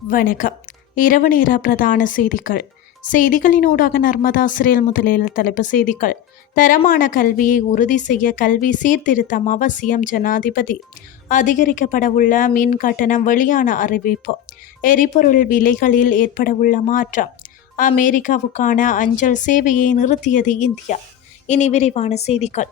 வணக்கம். இரவு நேர பிரதான செய்திகள். செய்திகளினூடாக நர்மதா சிறையில் முதலில் தலைப்பு செய்திகள். தரமான கல்வியை உறுதி செய்ய கல்வி சீர்திருத்தம் அவசியம் ஜனாதிபதி. அதிகரிக்கப்படவுள்ள மின் கட்டணம் வெளியான அறிவிப்பு. எரிபொருள் விலைகளில் ஏற்படவுள்ள மாற்றம். அமெரிக்காவுக்கான அஞ்சல் சேவையை நிறுத்தியது இந்தியா. இனி விரிவான செய்திகள்.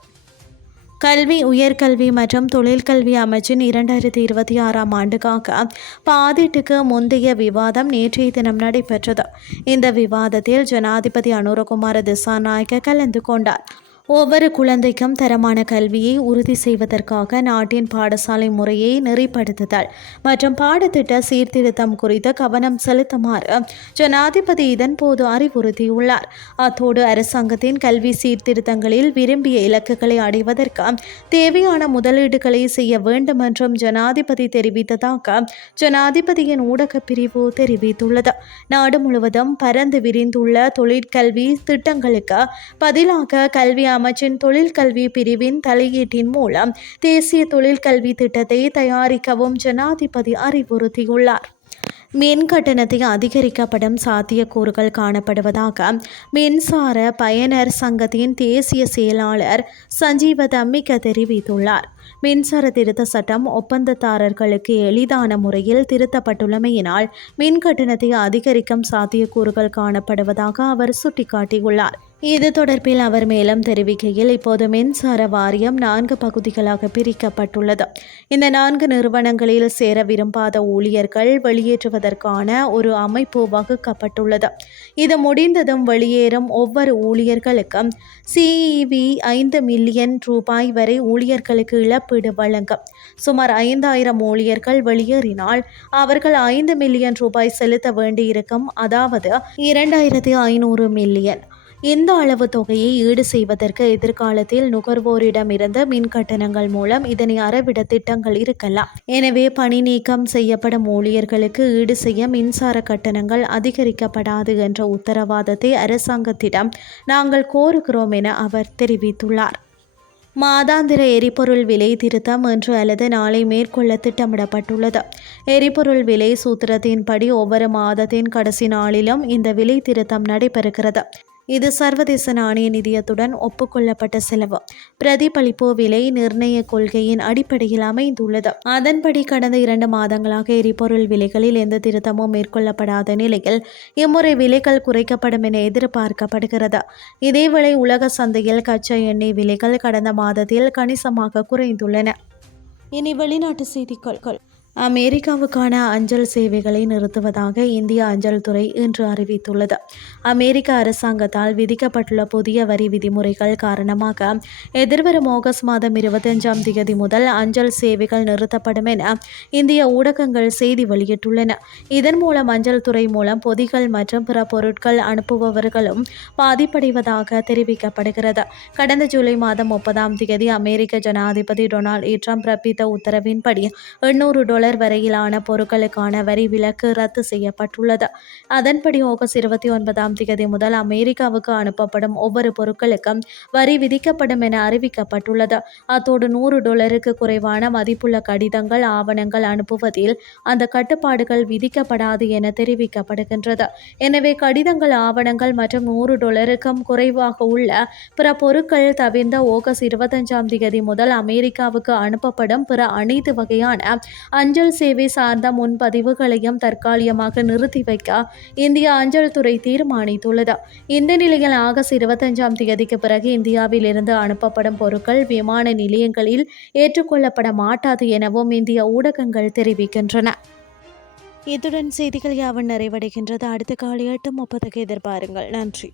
கல்வி உயர்கல்வி மற்றும் தொழிற்கல்வி அமைச்சின் இரண்டாயிரத்தி இருபத்தி ஆறாம் ஆண்டுக்காக பாதீட்டுக்கு முந்தைய விவாதம் நேற்றைய தினம் நடைபெற்றது. இந்த விவாதத்தில் ஜனாதிபதி அனுரகுமார திசாநாயக்க கலந்து கொண்டார். ஒவ்வொரு குழந்தைக்கும் தரமான கல்வியை உறுதி செய்வதற்காக நாட்டின் பாடசாலை முறையை நெறிப்படுத்துதல் மற்றும் பாடத்திட்ட சீர்திருத்தம் குறித்து கவனம் செலுத்துமாறு ஜனாதிபதி இதன்போது அறிவுறுத்தியுள்ளார். அத்தோடு அரசாங்கத்தின் கல்வி சீர்திருத்தங்களில் விரும்பிய இலக்குகளை அடைவதற்கு தேவையான முதலீடுகளை செய்ய வேண்டும் என்றும் ஜனாதிபதி தெரிவித்ததாக ஜனாதிபதியின் ஊடகப் பிரிவு தெரிவித்துள்ளது. நாடு முழுவதும் பரந்து விரிந்துள்ள தொழிற்கல்வி திட்டங்களுக்கு பதிலாக கல்வி அமைச்சின் தொழிற்கல்வி பிரிவின் தலையீட்டின் மூலம் தேசிய தொழிற்கல்வி திட்டத்தை தயாரிக்கவும் ஜனாதிபதி அறிவுறுத்தியுள்ளார். மின் கட்டணத்தை அதிகரிக்கப்படும் சாத்தியக்கூறுகள் காணப்படுவதாக மின்சார பயனர் சங்கத்தின் தேசிய செயலாளர் சஞ்சீவ தம்மிக்க தெரிவித்துள்ளார். மின்சார திருத்த சட்டம் ஒப்பந்ததாரர்களுக்கு எளிதான முறையில் திருத்தப்பட்டுள்ளமையினால் மின் கட்டணத்தை அதிகரிக்கும் சாத்தியக்கூறுகள் காணப்படுவதாக அவர் சுட்டிக்காட்டியுள்ளார். இது தொடர்பில் அவர் மேலும் தெரிவிக்கையில் இப்போது மின்சார வாரியம் நான்கு பகுதிகளாக பிரிக்கப்பட்டுள்ளது. இந்த நான்கு நிறுவனங்களில் சேர விரும்பாத ஊழியர்கள் வெளியேற்றுவதற்கான ஒரு அமைப்பு வகுக்கப்பட்டுள்ளது. இது முடிந்ததும் வெளியேறும் ஒவ்வொரு ஊழியர்களுக்கும் சிஇவி ஐந்து மில்லியன் ரூபாய் வரை ஊழியர்களுக்கு இழப்பீடு வழங்கும். சுமார் ஐந்தாயிரம் ஊழியர்கள் வெளியேறினால் அவர்கள் ஐந்து மில்லியன் ரூபாய் செலுத்த வேண்டியிருக்கும். அதாவது இரண்டாயிரத்தி ஐநூறு மில்லியன். இந்த அளவு தொகையை ஈடு செய்வதற்கு எதிர்காலத்தில் நுகர்வோரிடமிருந்து மின் கட்டணங்கள் மூலம் இதனை அறவிட திட்டங்கள் இருக்கலாம். எனவே பணி நீக்கம் செய்யப்படும் ஊழியர்களுக்கு ஈடு செய்ய மின்சார கட்டணங்கள் அதிகரிக்கப்படாது என்ற உத்தரவாதத்தை அரசாங்கத்திடம் நாங்கள் கோருகிறோம் என அவர் தெரிவித்துள்ளார். மாதாந்திர எரிபொருள் விலை திருத்தம் இன்று அல்லது நாளை மேற்கொள்ள திட்டமிடப்பட்டுள்ளது. எரிபொருள் விலை சூத்திரத்தின்படி ஒவ்வொரு மாதத்தின் கடைசி நாளிலும் இந்த விலை திருத்தம் நடைபெறுகிறது. இது சர்வதேச நாணய நிதியத்துடன் ஒப்புக்கொள்ளப்பட்ட செலவு. பிரதிபலிப்பு விலை நிர்ணய கொள்கையின் அடிப்படையில் அமைந்துள்ளது. அதன்படி கடந்த இரண்டு மாதங்களாக எரிபொருள் விலைகளில் எந்த திருத்தமும் மேற்கொள்ளப்படாத நிலையில் இம்முறை விலைகள் குறைக்கப்படும் என எதிர்பார்க்கப்படுகிறது. இதேவேளை உலக சந்தையில் கச்சா எண்ணெய் விலைகள் கடந்த மாதத்தில் கணிசமாக குறைந்துள்ளன. இனி வெளிநாட்டு செய்திகள். அமெரிக்காவுக்கான அஞ்சல் சேவைகளை நிறுத்துவதாக இந்திய அஞ்சல் துறை இன்று அறிவித்துள்ளது. அமெரிக்க அரசாங்கத்தால் விதிக்கப்பட்டுள்ள புதிய வரி விதிமுறைகள் காரணமாக எதிர்வரும் ஆகஸ்ட் மாதம் இருபத்தஞ்சாம் தேதி முதல் அஞ்சல் சேவைகள் நிறுத்தப்படும் என இந்திய ஊடகங்கள் செய்தி வெளியிட்டுள்ளன. இதன் மூலம் அஞ்சல் துறை மூலம் பொதிகள் மற்றும் பிற பொருட்கள் அனுப்புபவர்களும் பாதிப்படைவதாக தெரிவிக்கப்படுகிறது. கடந்த ஜூலை மாதம் முப்பதாம் தேதி அமெரிக்க ஜனாதிபதி டொனால்ட் ட்ரம்ப் பிறப்பித்த உத்தரவின்படி எண்ணூறு டாலர் டாலர் வரையிலான பொருட்களுக்கான வரி விலக்கு ரத்து செய்யப்பட்டுள்ளது. அதன்படி ஆகஸ்ட் இருபத்தி ஒன்பதாம் தேதி முதல் அமெரிக்காவுக்கு அனுப்பப்படும் ஒவ்வொரு பொருட்களுக்கும் வரி விதிக்கப்படும் என அறிவிக்கப்பட்டுள்ளது. அத்தோடு நூறு டாலருக்கு குறைவான மதிப்புள்ள கடிதங்கள் ஆவணங்கள் அனுப்புவதில் அந்த கட்டுப்பாடுகள் விதிக்கப்படாது என தெரிவிக்கப்படுகின்றது. எனவே கடிதங்கள் ஆவணங்கள் மற்றும் நூறு டாலருக்கும் குறைவாக உள்ள பிற பொருட்கள் தவிர்ந்த ஆகஸ்ட் இருபத்தஞ்சாம் தேதி முதல் அமெரிக்காவுக்கு அனுப்பப்படும் பிற அனைத்து வகையான அஞ்சல் சேவை சார்ந்த முன்பதிவுகளையும் தற்காலிகமாக நிறுத்தி வைக்க இந்திய அஞ்சல் துறை தீர்மானித்துள்ளது. இந்த நிலையில் ஆகஸ்ட் இருபத்தஞ்சாம் தேதிக்கு பிறகு இந்தியாவில் இருந்து அனுப்பப்படும் பொருட்கள் விமான நிலையங்களில் ஏற்றுக்கொள்ளப்பட மாட்டாது எனவும் இந்திய ஊடகங்கள் தெரிவிக்கின்றன. இத்துடன் செய்திகள் யாவன் நிறைவடைகின்றது. அடுத்த காலை எட்டு முப்பதுக்கு எதிர்பாருங்கள். நன்றி.